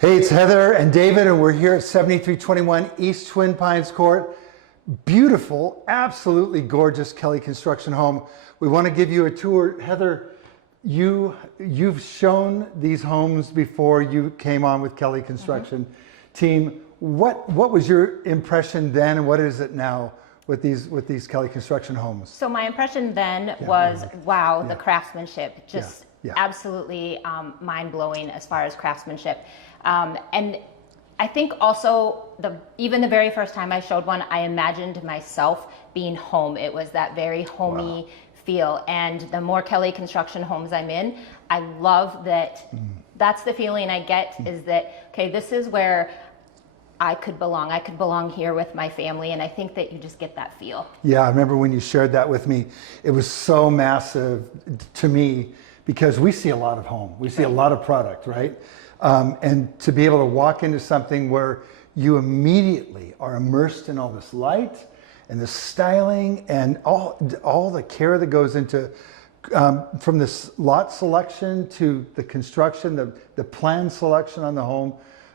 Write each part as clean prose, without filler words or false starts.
Hey, it's Heather and David, and we're here at 7321 East Twin Pines Court. Beautiful, absolutely gorgeous Kelly Construction home. We want to give you a tour. Heather, you've shown these homes before you came on with Kelly Construction team. What was your impression then, and what is it now with these Kelly Construction homes? So my impression then was, wow, the craftsmanship, just absolutely mind-blowing as far as craftsmanship. And I think also even the very first time I showed one, I imagined myself being home. It was that very homey feel. And the more Kelly Construction homes I'm in, I love that. That's the feeling I get is that, okay, this is where I could belong. I could belong here with my family. And I think that you just get that feel. Yeah, I remember when you shared that with me. It was so massive to me because we see a lot of home. We see a lot of product, right? And to be able to walk into something where you immediately are immersed in all this light and the styling and all the care that goes into from this lot selection to the construction, the plan selection on the home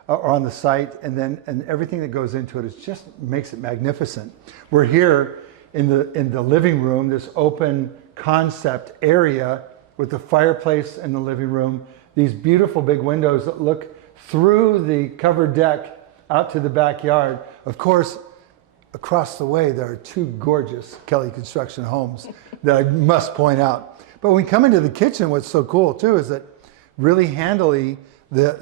or on the site, and everything that goes into it just makes it magnificent. We're here in the living room, this open concept area with the fireplace in the living room. These beautiful big windows that look through the covered deck out to the backyard. Of course, across the way, there are two gorgeous Kelly Construction homes that I must point out. But when we come into the kitchen, what's so cool too is that really handily, the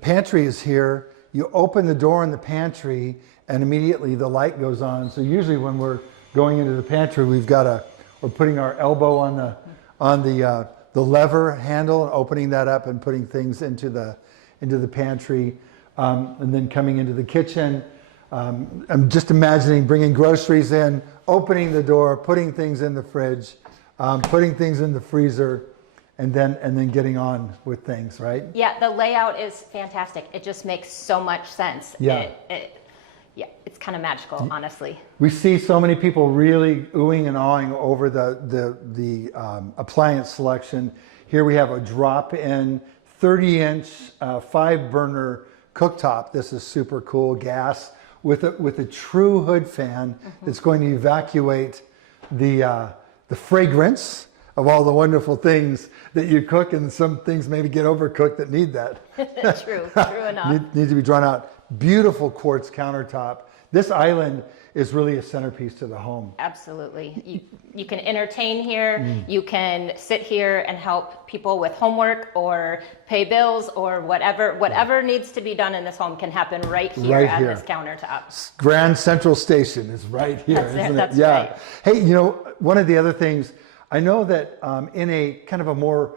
pantry is here. You open the door in the pantry and immediately the light goes on. So usually when we're going into the pantry, we're putting our elbow on the lever handle and opening that up and putting things into the pantry, and then coming into the kitchen. I'm just imagining bringing groceries in, opening the door, putting things in the fridge, putting things in the freezer, and then getting on with things, right? Yeah, the layout is fantastic. It just makes so much sense. Yeah. It's kind of magical, honestly. We see so many people really oohing and awing over the appliance selection. Here we have a drop-in 30-inch 5-burner cooktop. This is super cool, gas with a true hood fan that's going to evacuate the fragrance of all the wonderful things that you cook, and some things maybe get overcooked that need that. True enough. Need to be drawn out. Beautiful quartz countertop. This island is really a centerpiece to the home. Absolutely. You can entertain here. You can sit here and help people with homework or pay bills or whatever needs to be done in this home can happen right here at this countertop. Grand Central Station is right here, isn't it? That's right. Hey, one of the other things, I know that in a kind of a more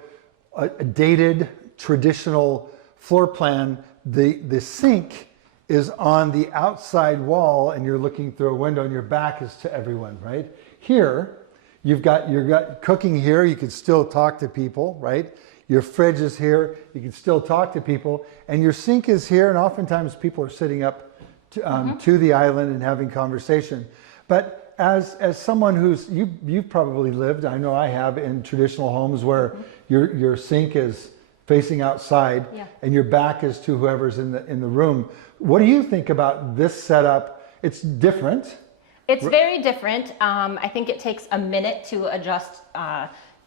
dated, traditional floor plan, the sink is on the outside wall and you're looking through a window and your back is to everyone, right? Here, you've got cooking here, you can still talk to people, right? Your fridge is here, you can still talk to people, and your sink is here, and oftentimes people are sitting up to the island and having conversation. But as someone you've probably lived, I know I have, in traditional homes where your sink is facing outside and your back is to whoever's in the room. What do you think about this setup? It's different. It's very different. I think it takes a minute to adjust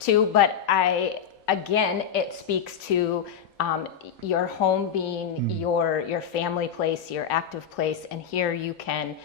to, but again, it speaks to your home being your family place, your active place, and here you can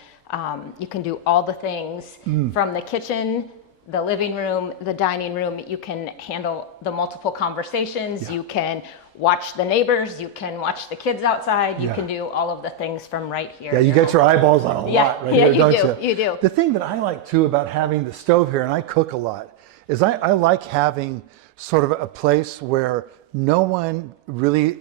do all the things from the kitchen, the living room, the dining room. You can handle the multiple conversations. You can watch the neighbors. You can watch the kids outside. You can do all of the things from right here. Yeah, you get your eyeballs on a lot right here, don't you? You do. The thing that I like too about having the stove here, and I cook a lot, is I like having sort of a place where no one really,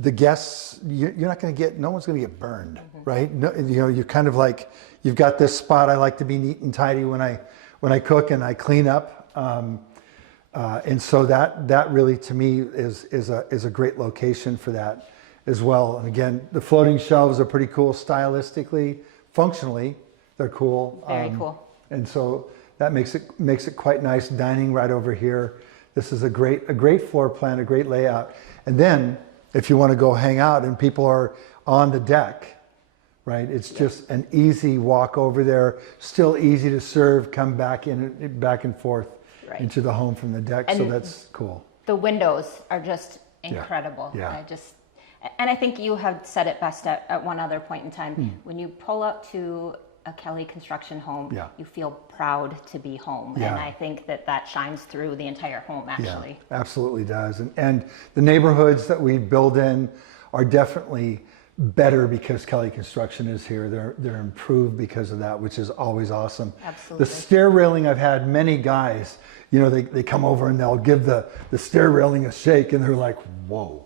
the guests, you're not going to get, no one's going to get burned, right? No, you're kind of like, you've got this spot. I like to be neat and tidy when I cook and I clean up, and so that really to me is a great location for that as well. And again, the floating shelves are pretty cool stylistically, functionally, they're cool. Very cool. And so that makes it quite nice. Dining right over here, This is a great floor plan, a great layout. And then if you want to go hang out and people are on the deck, right? It's just an easy walk over there, still easy to serve, come back and forth into the home from the deck. And so that's cool. The windows are just incredible. Yeah. And I think you have said it best at one other point in time. When you pull up to a Kelly construction home, you feel proud to be home. And I think that shines through the entire home, actually. Yeah, absolutely does. And the neighborhoods that we build in are definitely better because Kelly Construction is here. They're improved because of that, which is always awesome. Absolutely. The stair railing, I've had many guys, they come over and they'll give the stair railing a shake and they're like, whoa.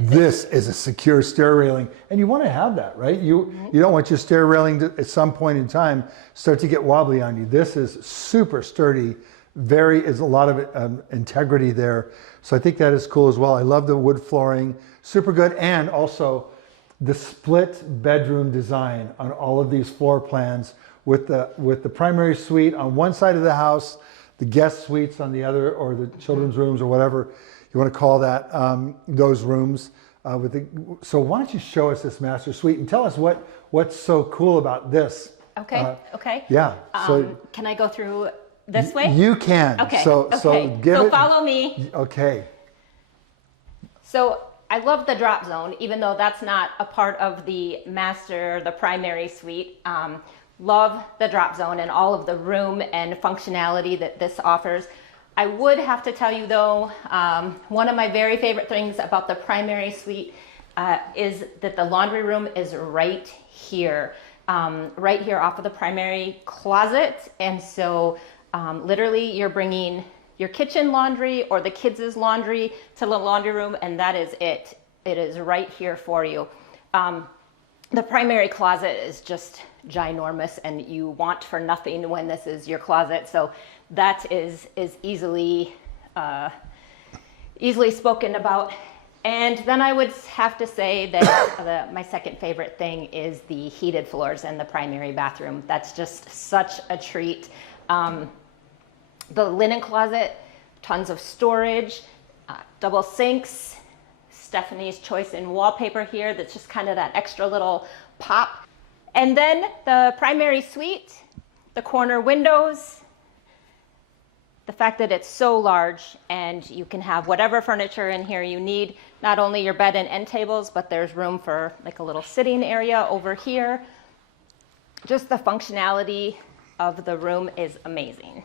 This is a secure stair railing, and you want to have that, right? You don't want your stair railing to, at some point in time, start to get wobbly on you. This is super sturdy, is a lot of integrity there. So I think that is cool as well. I love the wood flooring, super good, and also the split bedroom design on all of these floor plans with the primary suite on one side of the house, the guest suites on the other, or the children's rooms or whatever you want to call that, those rooms. So why don't you show us this master suite and tell us what's so cool about this? Okay. Yeah. So can I go through this way? You can. Okay. So follow me. Okay. So I love the drop zone, even though that's not a part of the primary suite. Love the drop zone and all of the room and functionality that this offers. I would have to tell you though, one of my very favorite things about the primary suite is that the laundry room is right here off of the primary closet. And so literally you're bringing your kitchen laundry or the kids' laundry to the laundry room, and that is it. It is right here for you. The primary closet is just ginormous, and you want for nothing when this is your closet. So that is easily spoken about. And then I would have to say that my second favorite thing is the heated floors in the primary bathroom. That's just such a treat. The linen closet, tons of storage, double sinks, Stephanie's choice in wallpaper here that's just kind of that extra little pop. And then the primary suite, the corner windows, the fact that it's so large and you can have whatever furniture in here you need, not only your bed and end tables, but there's room for like a little sitting area over here. Just the functionality of the room is amazing.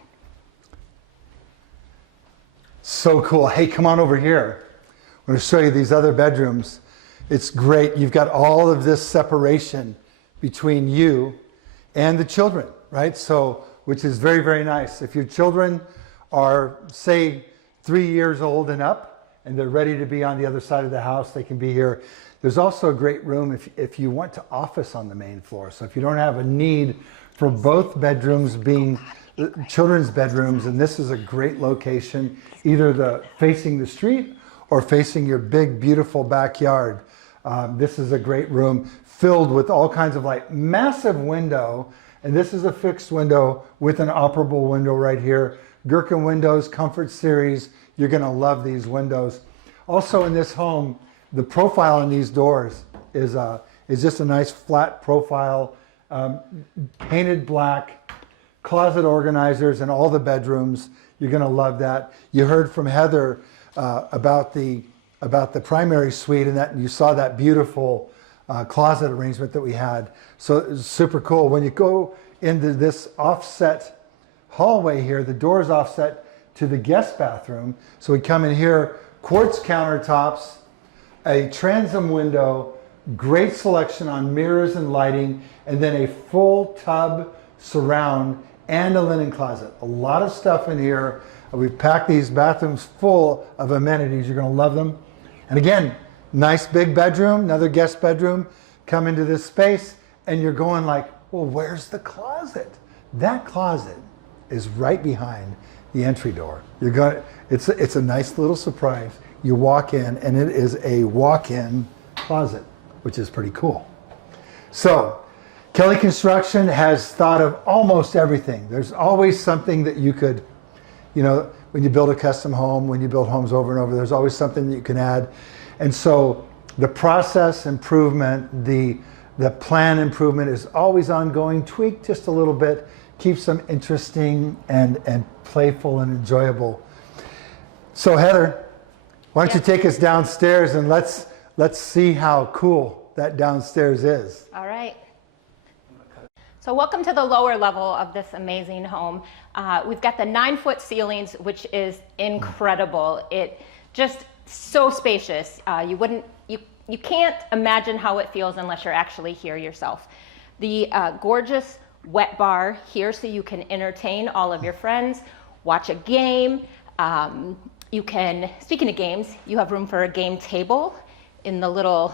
So cool. Hey, come on over here. I'm going to show you these other bedrooms. It's great. You've got all of this separation between you and the children, right? So, which is very, very nice. If your children are, say, 3 years old and up, and they're ready to be on the other side of the house, they can be here. There's also a great room if you want to office on the main floor. So if you don't have a need for both bedrooms being children's bedrooms, and this is a great location, either facing the street or facing your big, beautiful backyard. This is a great room filled with all kinds of light, massive window, and this is a fixed window with an operable window right here. Gherkin windows, Comfort Series. You're gonna love these windows. Also in this home, the profile in these doors is just a nice flat profile, painted black, closet organizers in all the bedrooms. You're gonna love that. You heard from Heather about the primary suite, and that you saw that beautiful closet arrangement that we had. So it's super cool. When you go into this offset hallway here, the door is offset to the guest bathroom. So we come in here, quartz countertops, a transom window, great selection on mirrors and lighting, and then a full tub surround and a linen closet. A lot of stuff in here. We've packed these bathrooms full of amenities. You're gonna love them. And again, nice big bedroom, another guest bedroom. Come into this space and you're going like, well, where's the closet? That closet is right behind the entry door. It's a nice little surprise. You walk in and it is a walk-in closet, which is pretty cool. So Kelly Construction has thought of almost everything. There's always something that you could, when you build a custom home, when you build homes over and over, there's always something that you can add. And so the process improvement, the plan improvement is always ongoing, tweak just a little bit, keeps them interesting and playful and enjoyable. So Heather, why don't you take us downstairs and let's see how cool that downstairs is. All right. So welcome to the lower level of this amazing home. We've got the 9-foot ceilings, which is incredible. It just so spacious. You can't imagine how it feels unless you're actually here yourself. The gorgeous wet bar here, so you can entertain all of your friends, watch a game. You can, speaking of games, you have room for a game table in the little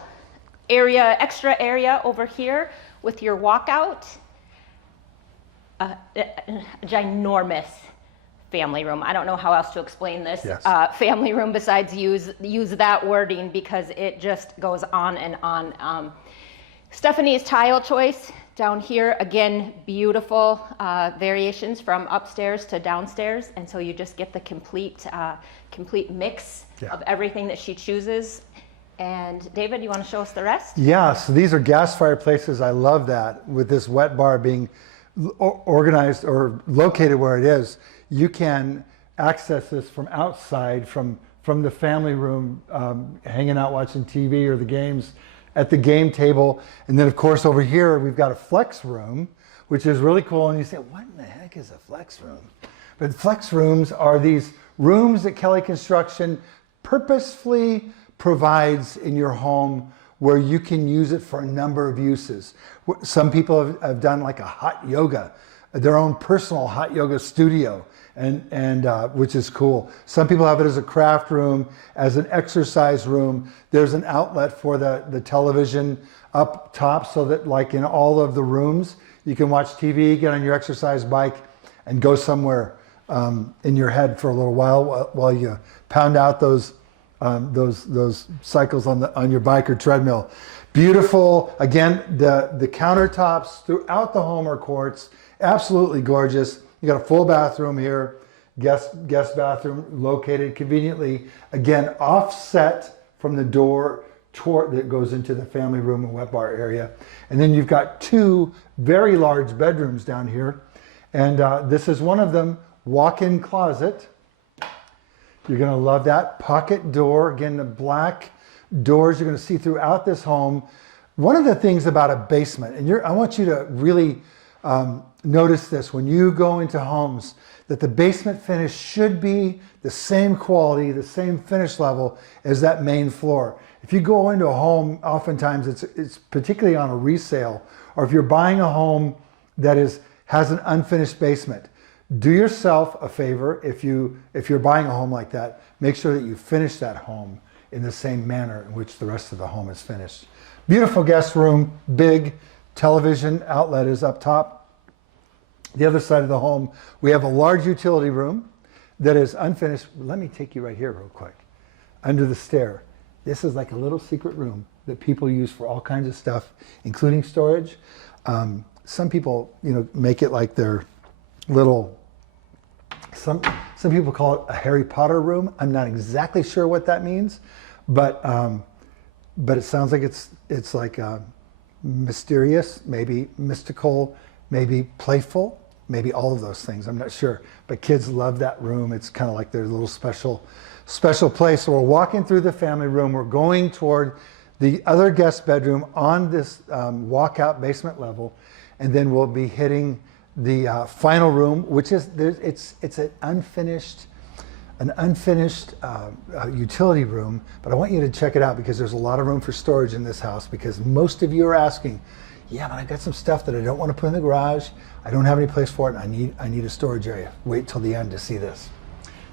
area, extra area over here with your walkout. A ginormous family room. I don't know how else to explain this family room besides use that wording, because it just goes on and on. Stephanie's tile choice down here, again, beautiful variations from upstairs to downstairs, and so you just get the complete mix of everything that she chooses. And David, you want to show us the rest? Yeah, so these are gas fireplaces. I love that, with this wet bar being organized or located where it is. You can access this from outside, from the family room, hanging out watching TV or the games at the game table. And then of course over here we've got a flex room, which is really cool. And you say, what in the heck is a flex room? But flex rooms are these rooms that Kelly Construction purposefully provides in your home, where you can use it for a number of uses. Some people have done like a hot yoga, their own personal hot yoga studio, and which is cool. Some people have it as a craft room, as an exercise room. There's an outlet for the television up top, so that like in all of the rooms, you can watch TV, get on your exercise bike, and go somewhere in your head for a little while you pound out those cycles on your bike or treadmill. Beautiful. Again, the countertops throughout the home are quartz. Absolutely gorgeous. You got a full bathroom here, guest bathroom located conveniently, again, offset from the door that goes into the family room and wet bar area. And then you've got 2 very large bedrooms down here. And this is one of them, walk-in closet. You're going to love that. Pocket door. Again, the black doors you're going to see throughout this home. One of the things about a basement, and I want you to really notice this when you go into homes, that the basement finish should be the same quality, the same finish level as that main floor. If you go into a home, oftentimes it's particularly on a resale, or if you're buying a home that has an unfinished basement, do yourself a favor. If you're buying a home like that, make sure that you finish that home in the same manner in which the rest of the home is finished. Beautiful guest room, big television outlet is up top. The other side of the home, we have a large utility room that is unfinished. Let me take you right here real quick. Under the stair. This is like a little secret room that people use for all kinds of stuff, including storage. Some people, make it like their little, some people call it a Harry Potter room. I'm not exactly sure what that means, but it sounds like it's like mysterious, maybe mystical, maybe playful, maybe all of those things. I'm not sure, but kids love that room. It's kind of like their little special place. So we're walking through the family room. We're going toward the other guest bedroom on this walkout basement level, and then we'll be hitting the final room, which is it's an unfinished utility room, but I want you to check it out because there's a lot of room for storage in this house, because most of you are asking, yeah, but I got some stuff that I don't want to put in the garage. I don't have any place for it, and I need a storage area. Wait till the end to see this.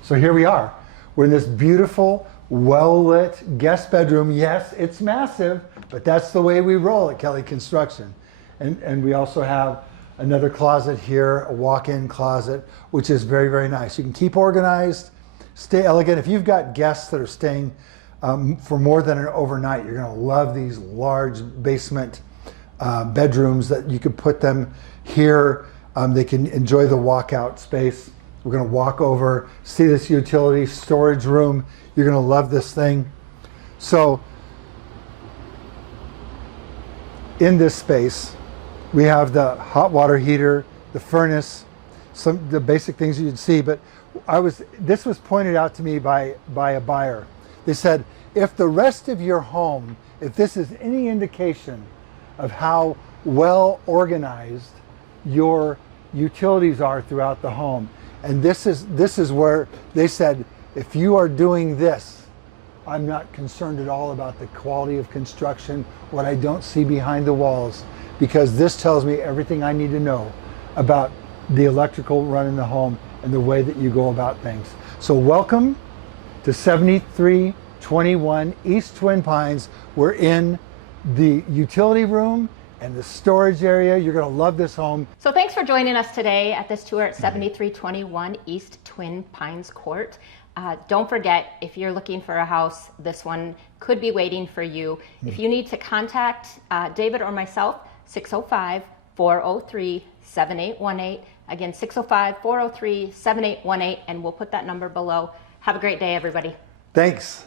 So here we are. We're in this beautiful, well-lit guest bedroom. Yes, it's massive, but that's the way we roll at Kelly Construction. And we also have another closet here, a walk-in closet, which is very, very nice. You can keep organized, stay elegant. If you've got guests that are staying for more than an overnight, you're going to love these large basement bedrooms that you could put them here. They can enjoy the walkout space We're going to walk over, see this utility storage room. You're going to love this thing. So in this space, we have the hot water heater, the furnace, the basic things you'd see. But this was pointed out to me by a buyer. They said, if the rest of your home, if this is any indication of how well organized your utilities are throughout the home, and this is where they said, if you are doing this, I'm not concerned at all about the quality of construction, what I don't see behind the walls, because this tells me everything I need to know about the electrical run in the home and the way that you go about things. So welcome to 7321 East Twin Pines. We're in the utility room and the storage area. You're going to love this home. So thanks for joining us today at this tour at 7321 East Twin Pines Court. Don't forget, if you're looking for a house, this one could be waiting for you. If you need to contact David or myself, 605-403-7818. Again, 605-403-7818, and we'll put that number below. Have a great day, everybody. Thanks.